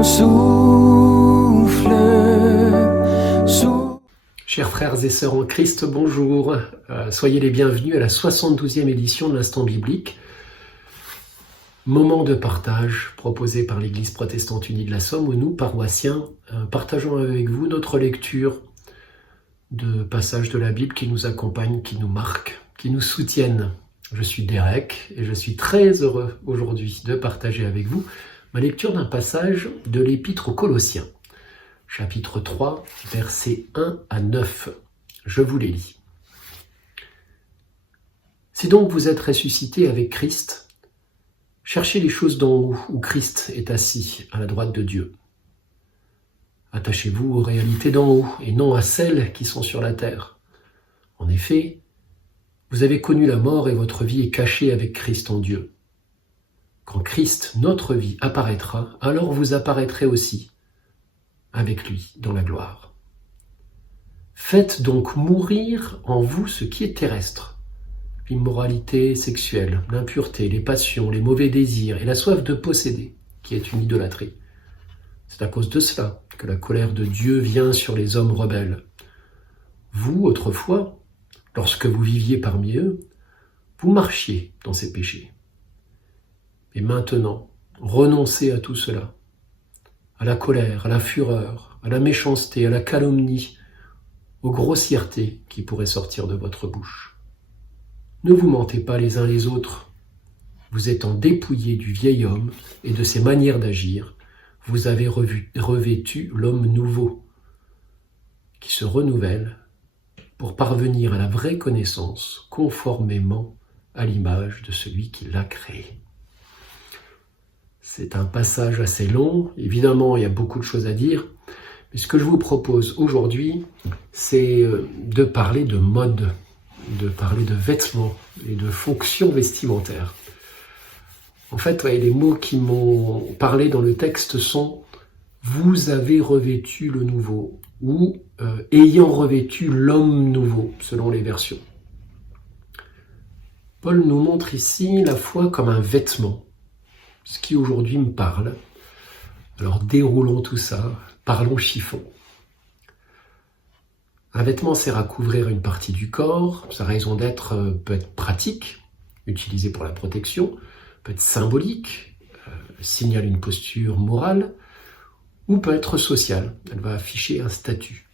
ton souffle. Chers frères et sœurs en Christ, bonjour. Soyez les bienvenus à la 72e édition de l'Instant Biblique. Moment de partage proposé par l'Église protestante unie de la Somme, où nous, paroissiens, partageons avec vous notre lecture de passages de la Bible qui nous accompagnent, qui nous marquent, qui nous soutiennent. Je suis Derek et je suis très heureux aujourd'hui de partager avec vous ma lecture d'un passage de l'Épître aux Colossiens, chapitre 3, versets 1 à 9. Je vous les lis. Si donc vous êtes ressuscités avec Christ, cherchez les choses d'en haut, où Christ est assis à la droite de Dieu. Attachez-vous aux réalités d'en haut et non à celles qui sont sur la terre. En effet, vous avez connu la mort et votre vie est cachée avec Christ en Dieu. Quand Christ, notre vie, apparaîtra, alors vous apparaîtrez aussi avec lui dans la gloire. Faites donc mourir en vous ce qui est terrestre, l'immoralité sexuelle, l'impureté, les passions, les mauvais désirs et la soif de posséder, qui est une idolâtrie. C'est à cause de cela que la colère de Dieu vient sur les hommes rebelles. Vous, autrefois, lorsque vous viviez parmi eux, vous marchiez dans ces péchés. Et maintenant, renoncez à tout cela, à la colère, à la fureur, à la méchanceté, à la calomnie, aux grossièretés qui pourraient sortir de votre bouche. Ne vous mentez pas les uns les autres. Vous étant dépouillés du vieil homme et de ses manières d'agir, vous avez revêtu l'homme nouveau, qui se renouvelle pour parvenir à la vraie connaissance, conformément à l'image de celui qui l'a créé. C'est un passage assez long, évidemment il y a beaucoup de choses à dire, mais ce que je vous propose aujourd'hui, c'est de parler de mode, de parler de vêtements et de fonctions vestimentaires. En fait, les mots qui m'ont parlé dans le texte sont « vous avez revêtu le nouveau » ou « ayant revêtu l'homme nouveau » selon les versions. Paul nous montre ici la foi comme un vêtement, ce qui aujourd'hui me parle. Alors déroulons tout ça, parlons chiffon. Un vêtement sert à couvrir une partie du corps, sa raison d'être peut être pratique, utilisé pour la protection, peut être symbolique, signale une posture morale, ou peut être sociale, elle va afficher un statut.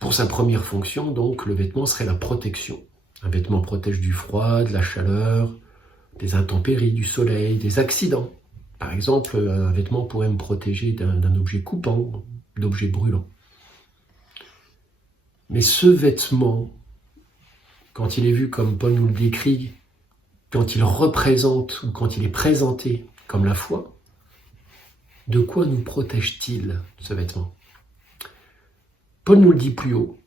Pour sa première fonction, donc, le vêtement serait la protection. Un vêtement protège du froid, de la chaleur, des intempéries, du soleil, des accidents. Par exemple, un vêtement pourrait me protéger d'un objet coupant, d'objets brûlants. Mais ce vêtement, quand il est vu comme Paul nous le décrit, quand il représente ou quand il est présenté comme la foi, de quoi nous protège-t-il, ce vêtement ? Paul nous le dit plus haut.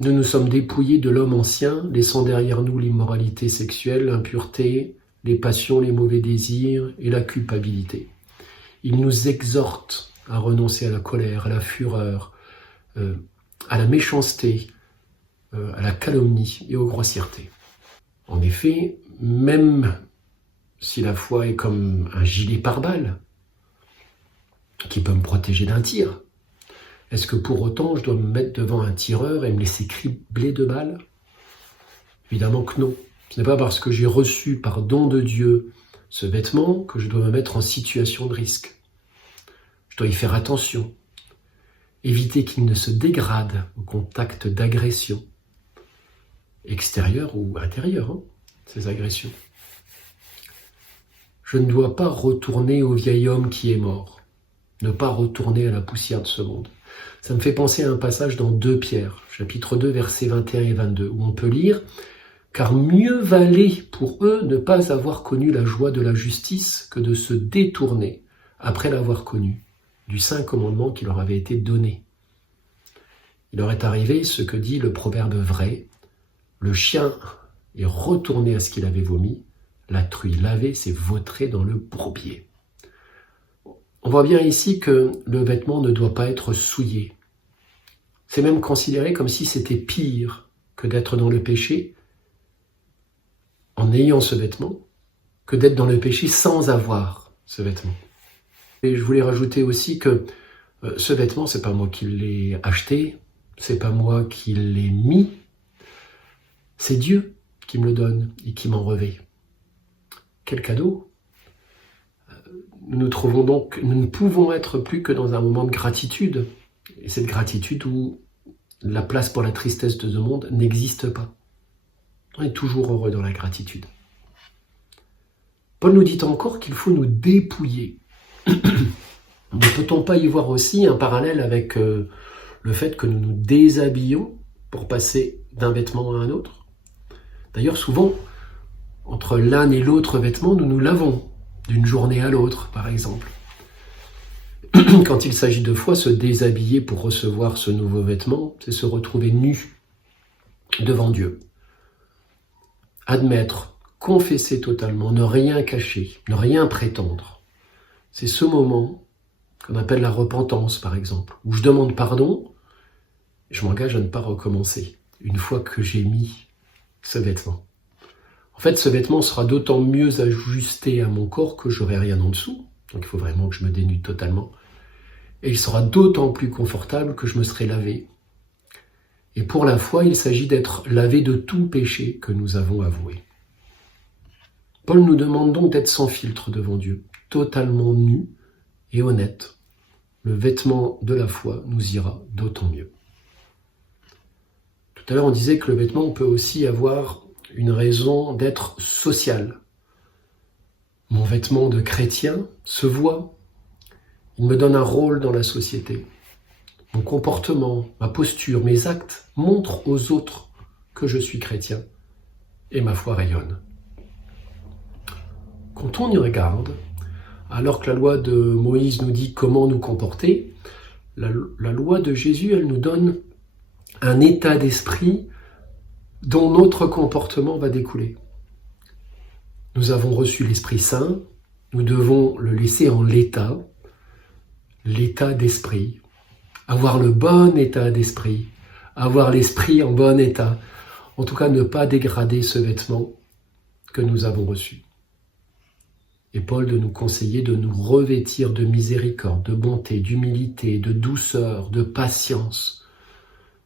Nous nous sommes dépouillés de l'homme ancien, laissant derrière nous l'immoralité sexuelle, l'impureté, les passions, les mauvais désirs et la culpabilité. Il nous exhorte à renoncer à la colère, à la fureur, à la méchanceté, à la calomnie et aux grossièretés. En effet, même si la foi est comme un gilet pare-balles qui peut me protéger d'un tir, est-ce que pour autant je dois me mettre devant un tireur et me laisser cribler de balles ? Évidemment que non. Ce n'est pas parce que j'ai reçu par don de Dieu ce vêtement que je dois me mettre en situation de risque. Je dois y faire attention, éviter qu'il ne se dégrade au contact d'agressions, extérieures ou intérieures, ces agressions. Je ne dois pas retourner au vieil homme qui est mort, ne pas retourner à la poussière de ce monde. Ça me fait penser à un passage dans 2 Pierre, chapitre 2, versets 21 et 22, où on peut lire « Car mieux valait pour eux ne pas avoir connu la joie de la justice que de se détourner, après l'avoir connu, du saint commandement qui leur avait été donné. Il leur est arrivé ce que dit le proverbe vrai, le chien est retourné à ce qu'il avait vomi, la truie lavée s'est vautrée dans le bourbier. » On voit bien ici que le vêtement ne doit pas être souillé. C'est même considéré comme si c'était pire que d'être dans le péché en ayant ce vêtement, que d'être dans le péché sans avoir ce vêtement. Et je voulais rajouter aussi que ce vêtement, c'est pas moi qui l'ai acheté, c'est pas moi qui l'ai mis, c'est Dieu qui me le donne et qui m'en revêt. Quel cadeau! Nous ne pouvons être plus que dans un moment de gratitude. Et cette gratitude où la place pour la tristesse de ce monde n'existe pas. On est toujours heureux dans la gratitude. Paul nous dit encore qu'il faut nous dépouiller. Ne peut-on pas y voir aussi un parallèle avec le fait que nous nous déshabillons pour passer d'un vêtement à un autre? D'ailleurs, souvent, entre l'un et l'autre vêtement, nous nous lavons d'une journée à l'autre, par exemple. Quand il s'agit de foi, se déshabiller pour recevoir ce nouveau vêtement, c'est se retrouver nu devant Dieu. Admettre, confesser totalement, ne rien cacher, ne rien prétendre. C'est ce moment qu'on appelle la repentance, par exemple, où je demande pardon, et je m'engage à ne pas recommencer, une fois que j'ai mis ce vêtement. En fait, ce vêtement sera d'autant mieux ajusté à mon corps que j'aurai rien en dessous. Donc il faut vraiment que je me dénude totalement. Et il sera d'autant plus confortable que je me serai lavé. Et pour la foi, il s'agit d'être lavé de tout péché que nous avons avoué. Paul nous demande donc d'être sans filtre devant Dieu, totalement nus et honnêtes. Le vêtement de la foi nous ira d'autant mieux. Tout à l'heure, on disait que le vêtement peut aussi avoir une raison d'être social. Mon vêtement de chrétien se voit. Il me donne un rôle dans la société. Mon comportement, ma posture, mes actes montrent aux autres que je suis chrétien et ma foi rayonne. Quand on y regarde, alors que la loi de Moïse nous dit comment nous comporter, la loi de Jésus, elle nous donne un état d'esprit dont notre comportement va découler. Nous avons reçu l'Esprit Saint, nous devons le laisser en l'état d'esprit, avoir le bon état d'esprit, avoir l'esprit en bon état, en tout cas ne pas dégrader ce vêtement que nous avons reçu. Et Paul de nous conseiller de nous revêtir de miséricorde, de bonté, d'humilité, de douceur, de patience,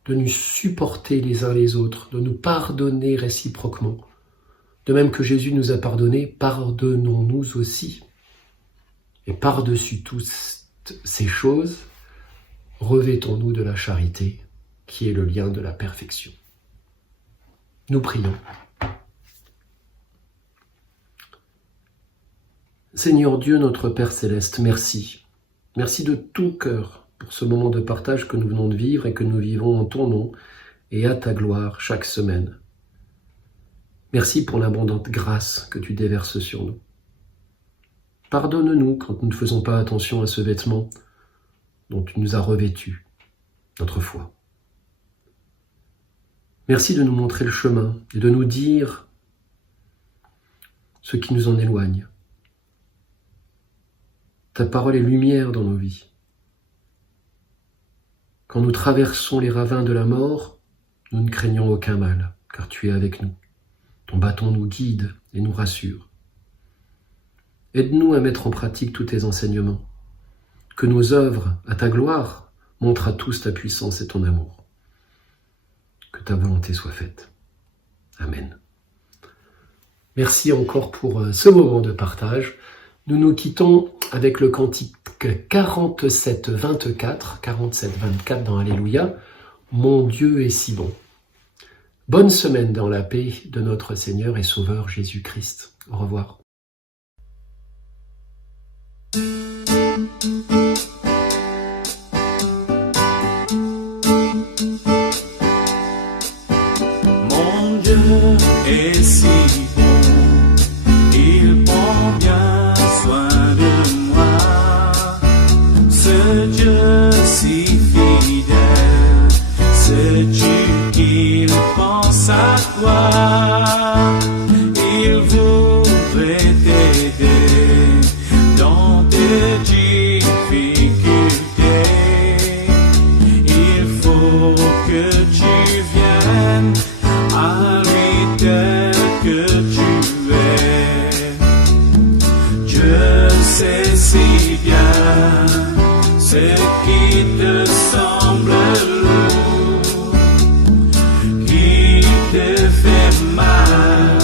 de nous supporter les uns les autres, de nous pardonner réciproquement. De même que Jésus nous a pardonné, pardonnons-nous aussi. Et par-dessus toutes ces choses, revêtons-nous de la charité, qui est le lien de la perfection. Nous prions. Seigneur Dieu, notre Père Céleste, merci. Merci de tout cœur pour ce moment de partage que nous venons de vivre et que nous vivons en ton nom et à ta gloire chaque semaine. Merci pour l'abondante grâce que tu déverses sur nous. Pardonne-nous quand nous ne faisons pas attention à ce vêtement dont tu nous as revêtus, notre foi. Merci de nous montrer le chemin et de nous dire ce qui nous en éloigne. Ta parole est lumière dans nos vies. Quand nous traversons les ravins de la mort, nous ne craignons aucun mal, car tu es avec nous. Ton bâton nous guide et nous rassure. Aide-nous à mettre en pratique tous tes enseignements. Que nos œuvres, à ta gloire, montrent à tous ta puissance et ton amour. Que ta volonté soit faite. Amen. Merci encore pour ce moment de partage. Nous nous quittons avec le cantique 47-24 dans Alléluia. Mon Dieu est si bon. Bonne semaine dans la paix de notre Seigneur et Sauveur Jésus-Christ. Au revoir. Mon Dieu est si bon, il prend bien soin de moi. Ce Dieu si fidèle, ce Dieu qu'il pense à toi, il voudrait t'aider dans tes difficultés. Il faut que tu viennes à lui tel que bien ce qui te semble lourd, qui te fait mal,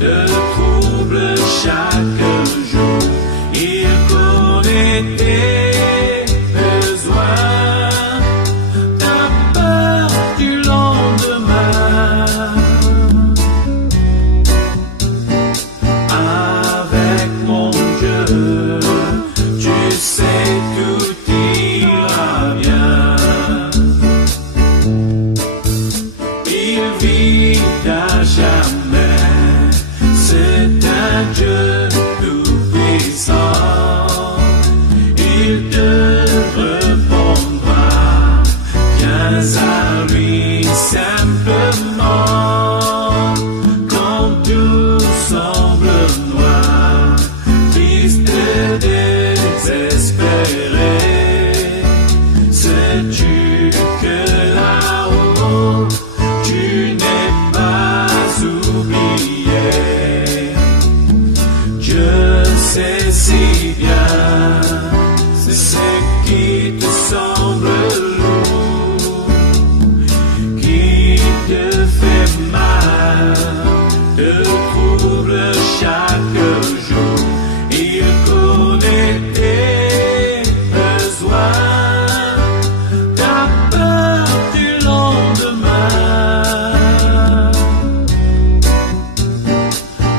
te trouble chaque jour. Il connaît tes besoins, ta peur du lendemain. Avec mon Dieu, tu sais tout ira bien. Il vit à jamais, c'est un Dieu tout-puissant. Il te répondra, viens à lui simplement. Quand tout semble noir, triste, désespéré, sais-tu que là-haut, tu n'es pas oublié. Dieu sait si bien ce qui te semble lourd, qui te fait mal, te trouble chaque jour. Il connaît tes besoins, ta peur du lendemain.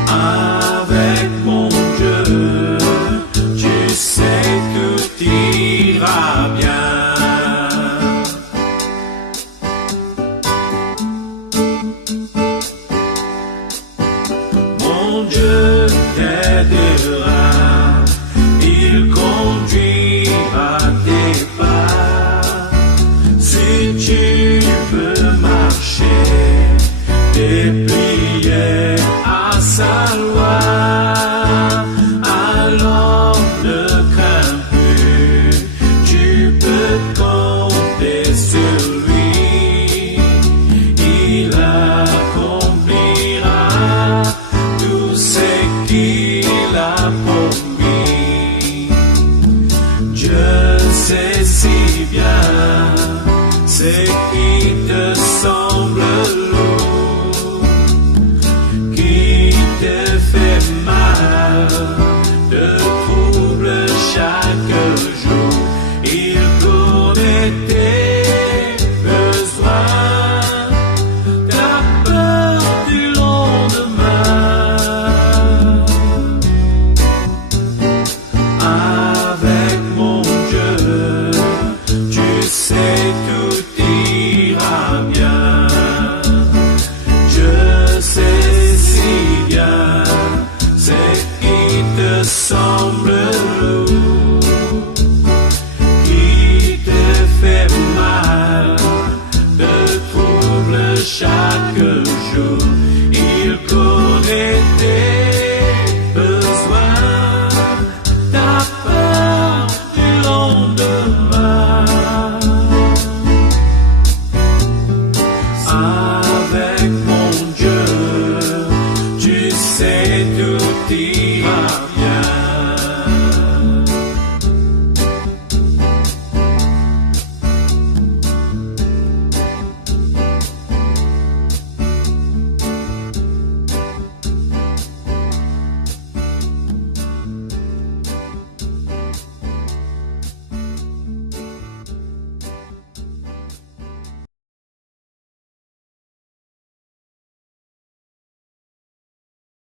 Avec mon Dieu, tu sais tout ira bien. Mon Dieu t'aidera, il conduira tes pas. Si tu veux marcher, déplier à sa loi, alors ne crains plus, tu peux compter sur lui. Il accomplira tout ce qu'il a promis. Dieu sait si bien ce qui te semble